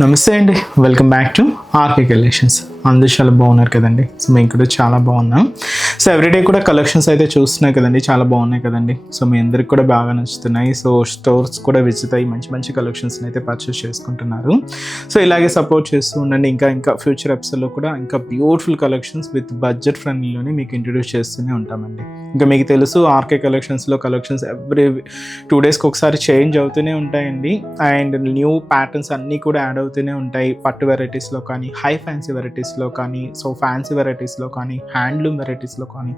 నమస్తే అండి, welcome back to RK collections. అందరూ చాలా బాగున్నారు కదండి. సో మేము కూడా చాలా బాగున్నాం. సో ఎవ్రీడే కూడా కలెక్షన్స్ అయితే చూస్తున్నాయి కదండి, చాలా బాగున్నాయి కదండి. సో మీ అందరికి కూడా బాగా నచ్చుతున్నాయి. సో స్టోర్స్ కూడా విజిట్ అయ్యి మంచి మంచి కలెక్షన్స్ని అయితే పర్చేస్ చేసుకుంటున్నారు. సో ఇలాగే సపోర్ట్ చేస్తూ ఉండండి. ఇంకా ఫ్యూచర్ ఎపిసోడ్లో కూడా ఇంకా బ్యూటిఫుల్ కలెక్షన్స్ విత్ బడ్జెట్ ఫ్రెండ్లీలోనే మీకు ఇంట్రడ్యూస్ చేస్తూనే ఉంటామండి. ఇంకా మీకు తెలుసు ఆర్కే కలెక్షన్స్లో కలెక్షన్స్ ఎవ్రీ 2 daysకి ఒకసారి చేంజ్ అవుతూనే ఉంటాయండి. అండ్ న్యూ ప్యాటర్న్స్ అన్నీ కూడా యాడ్ అవుతూనే ఉంటాయి. పట్టు వెరైటీస్లో కానీ, హై ఫ్యాన్సీ వెరైటీస్లో కానీ, సో ఫ్యాన్సీ వెరైటీస్లో కానీ, హ్యాండ్లూమ్ వెరైటీస్లో కానీ,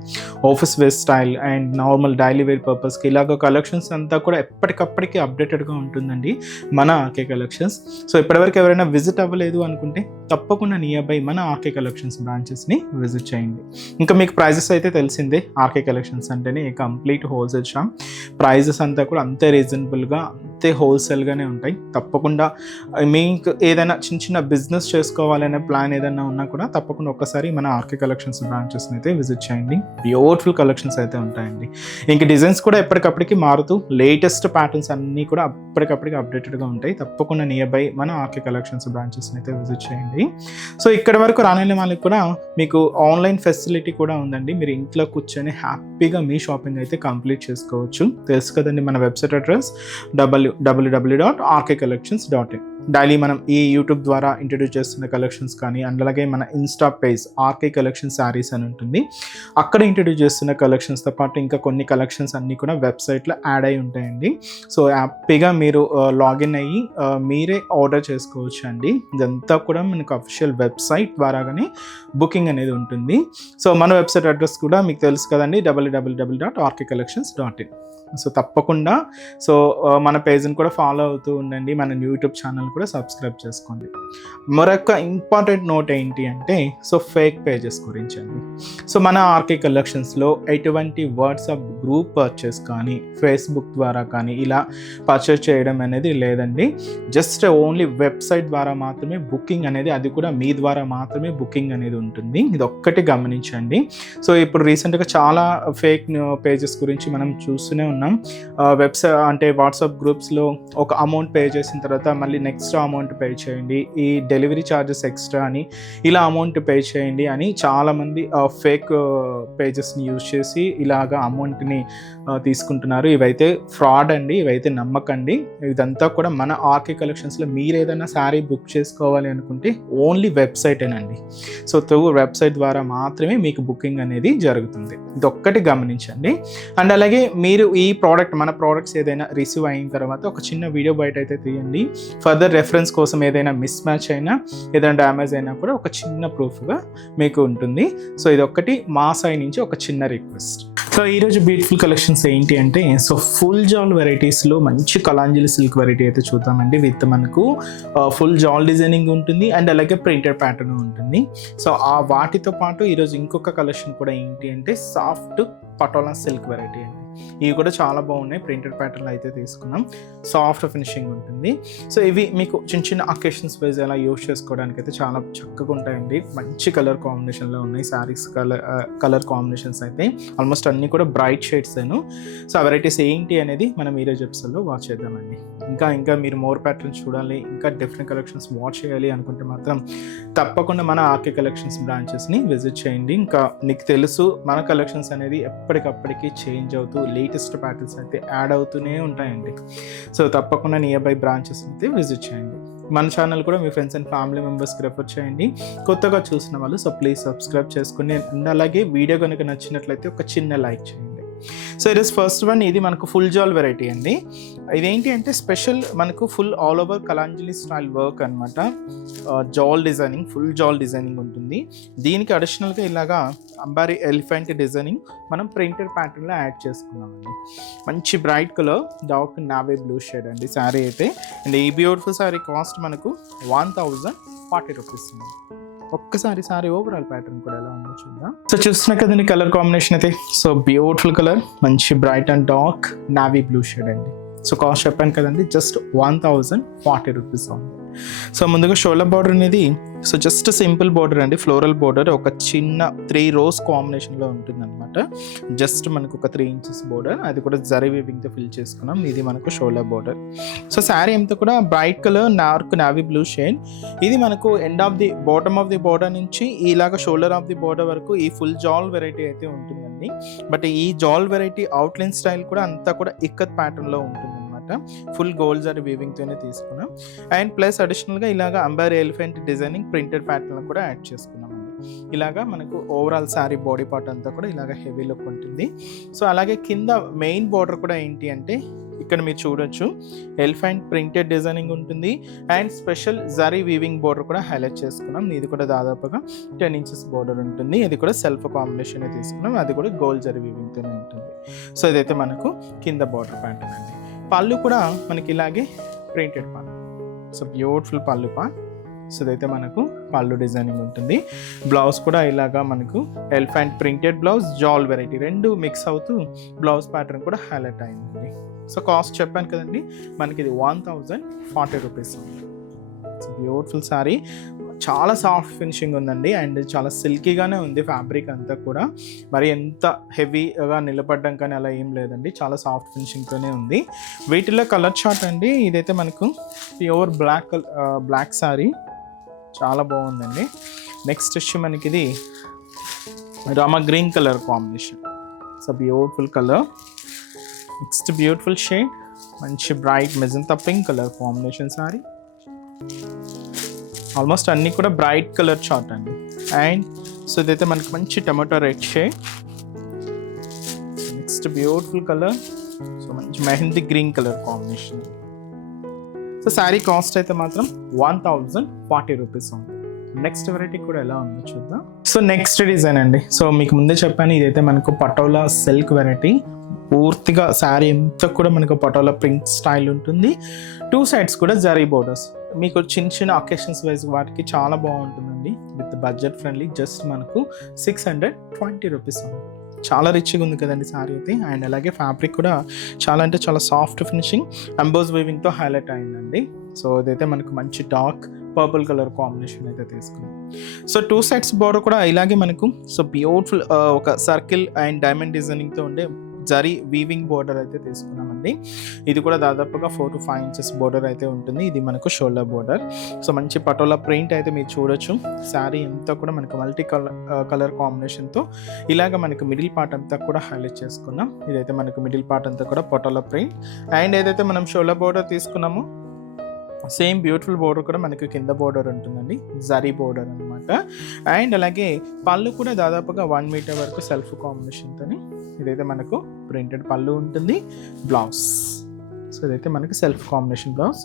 office wear style and normal daily wear పర్పస్కి ఇలాగ కలెక్షన్స్ అంతా కూడా ఎప్పటికప్పటికి అప్డేటెడ్గా ఉంటుందండి మన ఆర్కే కలెక్షన్స్. సో ఇప్పటివరకు ఎవరైనా విజిట్ అవ్వలేదు అనుకుంటే తప్పకుండా నియర్ బై మన ఆర్కే కలెక్షన్స్ బ్రాంచెస్ని విజిట్ చేయండి. ఇంకా మీకు ప్రైజెస్ అయితే తెలిసిందే. ఆర్కే కలెక్షన్స్ అంటేనే కంప్లీట్ హోల్సేల్ షాప్. ప్రైజెస్ అంతా కూడా అంతే రీజనబుల్గా, అంతే హోల్సేల్గానే ఉంటాయి. తప్పకుండా మీకు ఏదైనా చిన్న బిజినెస్ చేసుకోవాలనే ప్లాన్ ఏదైనా ఉన్నా కూడా తప్పకుండా ఒక్కసారి మన ఆర్కే కలెక్షన్స్ బ్రాంచెస్ని అయితే విజిట్ చేయండి. బ్యూటిఫుల్ కలెక్షన్స్ అయితే ఉంటాయండి. ఇంక డిజైన్స్ కూడా ఎప్పటికప్పటికి మారుతూ లేటెస్ట్ ప్యాటర్న్స్ అన్నీ కూడా ఎప్పటికప్పటికి అప్డేటెడ్గా ఉంటాయి. తప్పకుండా నియర్ బై మన ఆర్కే కలెక్షన్స్ బ్రాంచెస్ని అయితే విజిట్ చేయండి. సో ఇక్కడ వరకు రాని వాళ్ళకి కూడా మీకు ఆన్లైన్ ఫెసిలిటీ కూడా ఉందండి. మీరు ఇంట్లో కూర్చొని హ్యాపీగా మీ షాపింగ్ అయితే కంప్లీట్ చేసుకోవచ్చు. తెలుసు కదండి మన వెబ్సైట్ అడ్రస్ www.rkcollections.in. డైలీ మనం ఈ యూట్యూబ్ ద్వారా ఇంట్రడ్యూస్ చేస్తున్న కలెక్షన్స్ కానీ, అండ్ అలాగే మన insta page RK collection sarees అని ఉంటుంది, అక్కడ ఇంట్రడ్యూస్ చేస్తున్న కలెక్షన్స్తో పాటు ఇంకా కొన్ని కలెక్షన్స్ అన్నీ కూడా వెబ్సైట్లో యాడ్ అయి ఉంటాయండి. సో హ్యాపీగా మీరు లాగిన్ అయ్యి మీరే ఆర్డర్ చేసుకోవచ్చు అండి. ఇదంతా కూడా మనకు అఫీషియల్ వెబ్సైట్ ద్వారాగానే బుకింగ్ అనేది ఉంటుంది. సో మన వెబ్సైట్ అడ్రస్ కూడా మీకు తెలుసు కదండి, www.rkcollections.in. సో తప్పకుండా మన పేజ్ని కూడా ఫాలో అవుతూ ఉండండి. మన యూట్యూబ్ ఛానల్ కూడా సబ్స్క్రైబ్ చేసుకోండి. మరొక ఇంపార్టెంట్ నోట్ ఏంటి అంటే ఫేక్ పేజెస్ గురించి అండి. సో మన ఆర్కే కలెక్షన్స్లో ఎటువంటి వాట్సాప్ గ్రూప్ పర్చేస్ కానీ, ఫేస్బుక్ ద్వారా కానీ ఇలా పర్చేస్ చేయడం అనేది లేదండి. జస్ట్ ఓన్లీ వెబ్సైట్ ద్వారా మాత్రమే బుకింగ్ అనేది, అది కూడా మీ ద్వారా మాత్రమే బుకింగ్ అనేది ఉంటుంది. ఇది ఒక్కటి గమనించండి. సో ఇప్పుడు రీసెంట్గా చాలా ఫేక్ పేజెస్ గురించి మనం చూస్తూనే ఉన్నాం. వెబ్సైట్ అంటే వాట్సాప్ గ్రూప్స్లో ఒక అమౌంట్ పే చేసిన తర్వాత మళ్ళీ నెక్స్ట్ అమౌంట్ పే చేయండి, ఈ డెలివరీ ఛార్జెస్ ఎక్స్ట్రా అని, ఇలా అమౌంట్ పే చేయండి అని చాలామంది ఫేక్ పేజెస్ని యూజ్ చేసి ఇలాగా అమౌంట్ని తీసుకుంటున్నారు. ఇవైతే ఫ్రాడ్ అండి, ఇవైతే నమ్మకండి. ఇదంతా కూడా మన ఆర్కే కలెక్షన్స్లో మీరు ఏదైనా శారీ బుక్ చేసుకోవాలి అనుకుంటే ఓన్లీ వెబ్సైటేనండి. సో త్రూ వెబ్సైట్ ద్వారా మాత్రమే మీకు బుకింగ్ అనేది జరుగుతుంది. ఇది ఒక్కటి గమనించండి. అండ్ అలాగే మీరు ఈ మన ప్రోడక్ట్స్ ఏదైనా రిసీవ్ అయిన తర్వాత ఒక చిన్న వీడియో బయట అయితే తీయండి. ఫర్దర్ రెఫరెన్స్ కోసం ఏదైనా మిస్ మ్యాచ్ అయినా, ఏదైనా డ్యామేజ్ అయినా కూడా ఒక చిన్న ప్రూఫ్గా మీకు ఉంటుంది. సో ఇది ఒక్కటి మా సైడ్ నుంచి ఒక చిన్న రిక్వెస్ట్. సో ఈరోజు బ్యూటిఫుల్ కలెక్షన్స్ ఏంటి అంటే ఫుల్ జాల్ వెరైటీస్లో మంచి కలాంజలి సిల్క్ వెరైటీ అయితే చూద్దామండి. విత్ మనకు ఫుల్ జాల్ డిజైనింగ్ ఉంటుంది అండ్ అలాగే ప్రింటెడ్ ప్యాటర్న్ ఉంటుంది. సో వాటితో పాటు ఈరోజు ఇంకొక కలెక్షన్ కూడా ఏంటి అంటే సాఫ్ట్ పటోలా సిల్క్ వెరైటీ అండి. ఇవి కూడా చాలా బాగున్నాయి. ప్రింటెడ్ ప్యాటర్న్ అయితే తీసుకున్నాం, సాఫ్ట్ ఫినిషింగ్ ఉంటుంది. సో ఇవి మీకు చిన్న అకేషన్స్ వైజ్ అలా యూస్ చేసుకోవడానికి అయితే చాలా చక్కగా ఉంటాయండి. మంచి కలర్ కాంబినేషన్లో ఉన్నాయి శారీస్. కలర్ కాంబినేషన్స్ అయితే ఆల్మోస్ట్ అన్నీ కూడా బ్రైట్ షేడ్స్ అను. సో ఆ వెరైటీస్ ఏంటి అనేది మనం ఈరోజు ఎపిసోడ్లో వాచ్ చేద్దామండి. ఇంకా మీరు మోర్ ప్యాటర్న్స్ చూడాలి, ఇంకా డిఫరెంట్ కలెక్షన్స్ వాచ్ చేయాలి అనుకుంటే మాత్రం తప్పకుండా మన ఆర్కే కలెక్షన్స్ బ్రాంచెస్ని విజిట్ చేయండి. ఇంకా మీకు తెలుసు మన కలెక్షన్స్ అనేది ఎప్పటికప్పటికి చేంజ్ అవుతూ లేటెస్ట్ ప్యాటర్న్స్ అయితే యాడ్ అవుతూనే ఉంటాయండి. సో తప్పకుండా నియర్ బై బ్రాంచెస్ అయితే విజిట్ చేయండి. మన ఛానల్ కూడా మీ ఫ్రెండ్స్ అండ్ ఫ్యామిలీ మెంబర్స్కి రెఫర్ చేయండి. కొత్తగా చూసిన వాళ్ళు ప్లీజ్ సబ్స్క్రైబ్ చేసుకోండి. అండ్ అలాగే వీడియో కనుక నచ్చినట్లయితే ఒక చిన్న లైక్ చేయండి. So it is first one. ఇది మనకు ఫుల్ జాల్ వెరైటీ అండి. ఇదేంటి అంటే స్పెషల్ మనకు full all over Kalanjali style work అనమాట. జాల్ డిజైనింగ్, ఫుల్ జాల్ డిజైనింగ్ ఉంటుంది. దీనికి అడిషనల్గా ఇలాగా అంబారీ ఎలిఫెంట్ డిజైనింగ్ మనం ప్రింటెడ్ ప్యాటర్న్లో యాడ్ చేసుకున్నామండి. మంచి bright colour, dark navy blue shade అండి శారీ అయితే. అండ్ ఈ బ్యూటిఫుల్ శారీ కాస్ట్ మనకు 1040 రూపీస్. ఒక్కసారి సారీ ఓవరాల్ ప్యాటర్న్ కూడా ఎలా ఉందో చూద్దాం. సో చూస్తున్నా కదండి కలర్ కాంబినేషన్ అయితే. సో బ్యూటిఫుల్ కలర్, మంచి bright and dark navy blue shade అండి. సో కాస్ట్ చెప్పాను కదండి, జస్ట్ 1040 రూపీస్ ఉంది. సో ముందుగా షోల్డర్ బార్డర్ అనేది సో జస్ట్ సింపుల్ బార్డర్ అండి, ఫ్లోరల్ బార్డర్, ఒక చిన్న 3 rows కాంబినేషన్లో ఉంటుంది అనమాట. జస్ట్ మనకు ఒక 3 inches బార్డర్, అది కూడా జరీ వీవింగ్తో ఫిల్ చేసుకున్నాం. ఇది మనకు షోల్డర్ బార్డర్. సో శారీ అంతా కూడా bright colour dark navy blue shade. ఇది మనకు end of the bottom of the border నుంచి ఇలాగ షోల్డర్ ఆఫ్ ది బార్డర్ వరకు ఈ ఫుల్ జాల్ వెరైటీ అయితే ఉంటుందండి. బట్ ఈ జాల్ వెరైటీ అవుట్లైన్ స్టైల్ కూడా అంతా కూడా ఇక్కత్ ప్యాటర్న్లో ఉంటుంది. ఫుల్ గోల్డ్ జరీ వీవింగ్తోనే తీసుకున్నాం. అండ్ ప్లస్ అడిషనల్గా ఇలాగ amber elephant designing printed pattern కూడా యాడ్ చేసుకున్నామండి. ఇలాగా మనకు ఓవరాల్ శారీ బాడీ పార్ట్ అంతా కూడా ఇలాగ హెవీ లుక్ ఉంటుంది. సో అలాగే కింద మెయిన్ బార్డర్ కూడా ఏంటి అంటే ఇక్కడ మీరు చూడొచ్చు ఎలిఫెంట్ ప్రింటెడ్ డిజైనింగ్ ఉంటుంది. And special zari weaving border కూడా హైలైట్ చేసుకున్నాం. ఇది కూడా దాదాపుగా 10 inches బార్డర్ ఉంటుంది. ఇది కూడా సెల్ఫ్ కాంబినేషన్ తీసుకున్నాం, అది కూడా గోల్డ్ జరీ వీవింగ్తోనే ఉంటుంది. సో ఇదైతే మనకు కింద బార్డర్ ప్యాటర్న్ అండి. పళ్ళు కూడా మనకి ఇలాగే ప్రింటెడ్ పళ్ళు, సో బ్యూటిఫుల్ పళ్ళు పార్ట్. సో ఇదైతే మనకు పళ్ళు డిజైనింగ్ ఉంటుంది. బ్లౌజ్ కూడా ఇలాగా మనకు ఎలిఫెంట్ ప్రింటెడ్ బ్లౌజ్, జాల్ వెరైటీ రెండు మిక్స్ అవుతూ బ్లౌజ్ ప్యాటర్న్ కూడా హైలైట్ అయిందండి. సో కాస్ట్ చెప్పాను కదండి, మనకి ఇది 1040 రూపీస్ ఉంది. సో బ్యూటిఫుల్ శారీ, చాలా సాఫ్ట్ ఫినిషింగ్ ఉందండి. అండ్ చాలా సిల్కీగానే ఉంది ఫ్యాబ్రిక్ అంతా కూడా, మరి ఎంత హెవీగా నిలబడడం కానీ అలా ఏం లేదండి, చాలా సాఫ్ట్ ఫినిషింగ్తోనే ఉంది. వీటిలో కలర్ చార్ట్ అండి, ఇదైతే మనకు ప్యూర్ బ్లాక్ శారీ, చాలా బాగుందండి. నెక్స్ట్ వచ్చి మనకి ఇది Rama green colour combination, so beautiful colour. Next beautiful shade, మంచి bright magenta pink colour combination sari. Almost అన్నీ కూడా బ్రైట్ కలర్ చార్ట్ అండి. అండ్ సో ఇదైతే మనకి మంచి tomato red shade. Next beautiful colour, so మంచి mehndi green colour combination. So sari cost అయితే మాత్రం 1040 రూపీస్ ఉంది. నెక్స్ట్ వెరైటీ కూడా ఎలా ఉందో చూద్దాం. సో నెక్స్ట్ డిజైన్ అండి, సో మీకు ముందే చెప్పాను ఇదైతే మనకు పటోలా సిల్క్ వెరైటీ. పూర్తిగా శారీ అంతా కూడా మనకు పటోలా ప్రింట్ స్టైల్ ఉంటుంది. 2 sides కూడా జరీ బోర్డర్స్. మీకు చిన్న అకేషన్స్ వైజ్ వాటికి చాలా బాగుంటుందండి. విత్ బడ్జెట్ ఫ్రెండ్లీ, జస్ట్ మనకు 620 రూపీస్ ఉంది. చాలా రిచ్గా ఉంది కదండి శారీ అయితే. అండ్ అలాగే ఫ్యాబ్రిక్ కూడా చాలా అంటే చాలా సాఫ్ట్ ఫినిషింగ్, ఎంబోస్ వీవింగ్తో హైలైట్ అయిందండి. సో ఇదైతే మనకు మంచి డార్క్ పర్పుల్ కలర్ కాంబినేషన్ అయితే తీసుకున్నాం. సో 2 sides బార్డర్ కూడా ఇలాగే మనకు సో బ్యూటిఫుల్ ఒక సర్కిల్ అండ్ డైమండ్ డిజైనింగ్తో ఉండే జరీ వీవింగ్ బార్డర్ అయితే తీసుకున్నామండి. ఇది కూడా దాదాపుగా 4 to 5 inches బార్డర్ అయితే ఉంటుంది. ఇది మనకు షోల్డర్ బార్డర్. సో మంచి పటోలా ప్రింట్ అయితే మీరు చూడొచ్చు. శారీ అంతా కూడా మనకు మల్టీ కలర్ కాంబినేషన్తో ఇలాగ మనకు మిడిల్ పార్ట్ అంతా కూడా హైలైట్ చేసుకున్నాం. ఇదైతే మనకు మిడిల్ పార్ట్ అంతా కూడా పటోలా ప్రింట్. అండ్ ఏదైతే మనం షోల్డర్ బార్డర్ తీసుకున్నామో సేమ్ బ్యూటిఫుల్ బోర్డర్ కూడా మనకి కింద బోర్డర్ ఉంటుందండి, జరీ బోర్డర్ అనమాట. అండ్ అలాగే పళ్ళు కూడా దాదాపుగా 1 meter వరకు సెల్ఫ్ కాంబినేషన్తో ఇదైతే మనకు ప్రింటెడ్ పళ్ళు ఉంటుంది. బ్లౌజ్, సో ఇదైతే మనకి సెల్ఫ్ కాంబినేషన్ బ్లౌజ్.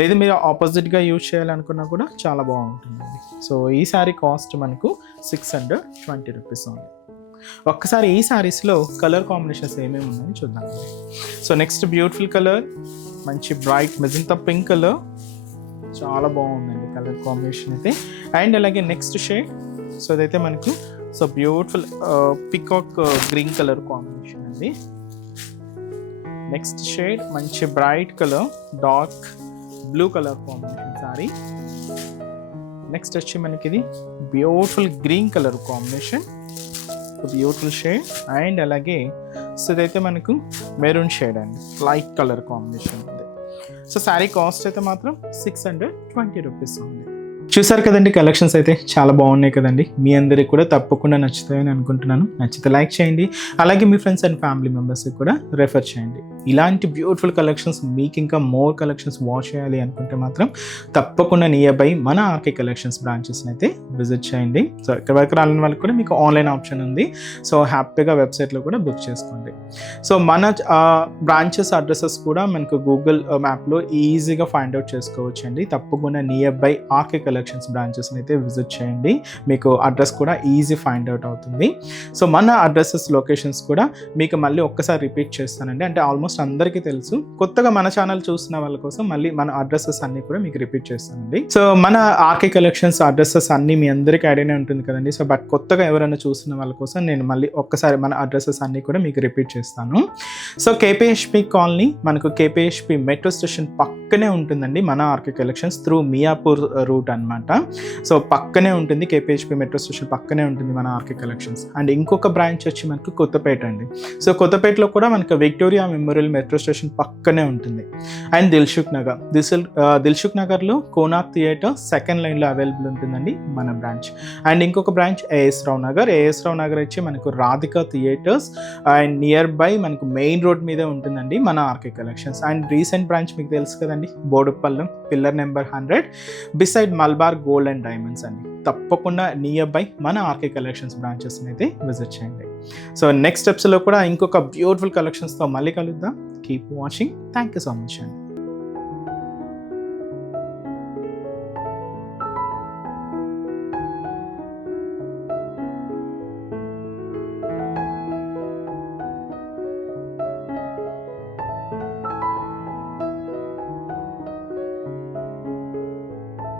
లేదు మీరు ఆపోజిట్గా యూజ్ చేయాలనుకున్నా కూడా చాలా బాగుంటుందండి. సో ఈ శారీ కాస్ట్ మనకు 620 రూపీస్ ఉంది. ఒక్కసారి ఈ శారీస్లో కలర్ కాంబినేషన్స్ ఏమేమి ఉన్నాయో చూద్దామండి. సో నెక్స్ట్ బ్యూటిఫుల్ కలర్, మంచి బ్రైట్ మెజంతా పింక్ కలర్, చాలా బాగుందండి కలర్ కాంబినేషన్ అయితే. అండ్ అలాగే నెక్స్ట్ షేడ్, సో ఇదైతే మనకు so beautiful peacock green colour combination అండి. నెక్స్ట్ షేడ్ మంచి bright colour dark blue colour combination sorry. Next వచ్చి మనకి ఇది beautiful green colour combination, beautiful shade. And అలాగే సో ఇదైతే మనకు మెరూన్ షేడ్ అండి, లైట్ కలర్ కాంబినేషన్ ఉంది. సో శారీ కాస్ట్ అయితే మాత్రం 620 రూపీస్ ఉంది. చూసారు కదండి, కలెక్షన్స్ అయితే చాలా బాగున్నాయి కదండి. మీ అందరికి కూడా తప్పకుండా నచ్చుతాయని అనుకుంటున్నాను. నచ్చితే లైక్ చేయండి, అలాగే మీ ఫ్రెండ్స్ అండ్ ఫ్యామిలీ మెంబర్స్కి కూడా రెఫర్ చేయండి. ఇలాంటి బ్యూటిఫుల్ కలెక్షన్స్ మీకు ఇంకా మోర్ కలెక్షన్స్ వాచ్ చేయాలి అనుకుంటే మాత్రం తప్పకుండా నియర్ బై మన ఆర్కే కలెక్షన్స్ బ్రాంచెస్ని అయితే విజిట్ చేయండి. సో ఇక్కడ వరకు రాని వాళ్ళకి కూడా మీకు ఆన్లైన్ ఆప్షన్ ఉంది. సో హ్యాపీగా వెబ్సైట్లో కూడా బుక్ చేసుకోండి. సో మన బ్రాంచెస్ అడ్రసెస్ కూడా మనకు గూగుల్ మ్యాప్లో ఈజీగా ఫైండ్ అవుట్ చేసుకోవచ్చు అండి. తప్పకుండా నియర్ బై ఆర్కే కలెక్షన్స్ బ్రాంచెస్ని అయితే విజిట్ చేయండి, మీకు అడ్రస్ కూడా ఈజీ ఫైండ్ అవుట్ అవుతుంది. సో మన అడ్రసెస్ లొకేషన్స్ కూడా మీకు మళ్ళీ ఒక్కసారి రిపీట్ చేస్తానండి. అంటే ఆల్మోస్ట్ ఆల్మోస్ట్ అందరికీ తెలుసు. కొత్తగా మన ఛానల్ చూస్తున్న వాళ్ళ కోసం మళ్ళీ మన అడ్రసెస్ అన్నీ కూడా మీకు రిపీట్ చేస్తానండి. సో మన ఆర్కే కలెక్షన్స్ అడ్రసెస్ అన్నీ మీ అందరికీ ఐడియానే ఉంటుంది కదండి. సో బట్ కొత్తగా ఎవరైనా చూస్తున్న వాళ్ళ కోసం నేను మళ్ళీ ఒక్కసారి మన అడ్రసెస్ అన్నీ కూడా మీకు రిపీట్ చేస్తాను. సో కేపీహెచ్పి కాలనీ మనకు కేపీహెచ్పి మెట్రో స్టేషన్ పక్కనే ఉంటుందండి మన RK collections through Miyapur route అనమాట. సో పక్కనే ఉంటుంది, కేపీహెచ్పి మెట్రో స్టేషన్ పక్కనే ఉంటుంది మన ఆర్కే కలెక్షన్స్. అండ్ ఇంకొక బ్రాంచ్ వచ్చి మనకు కొత్తపేట అండి. సో కొత్తపేటలో కూడా మనకు విక్టోరియా మెమోరియల్ మెట్రో స్టేషన్ పక్కనే ఉంటుంది. అండ్ దిల్సుఖ్ నగర్లో కోనాక్ థియేటర్ సెకండ్ లైన్లో అవైలబుల్ ఉంటుందండి మన బ్రాంచ్. అండ్ ఇంకొక బ్రాంచ్ ఏఎస్ రావు నగర్ వచ్చి మనకు Radhika theatres and nearby మనకు మెయిన్ రోడ్ మీదే ఉంటుందండి మన RK collections. And recent branch మీకు తెలుసు కదండి, Boduppal pillar number 100 beside Malabar gold and diamonds అండి. తప్పకుండా నియర్ బై మన ఆర్కే కలెక్షన్స్ బ్రాంచెస్ని అయితే విజిట్ చేయండి. సో నెక్స్ట్ స్టెప్స్లో కూడా ఇంకొక బ్యూటిఫుల్ కలెక్షన్స్తో మళ్ళీ కలుద్దాం. Keep watching. Thank you so much అండి.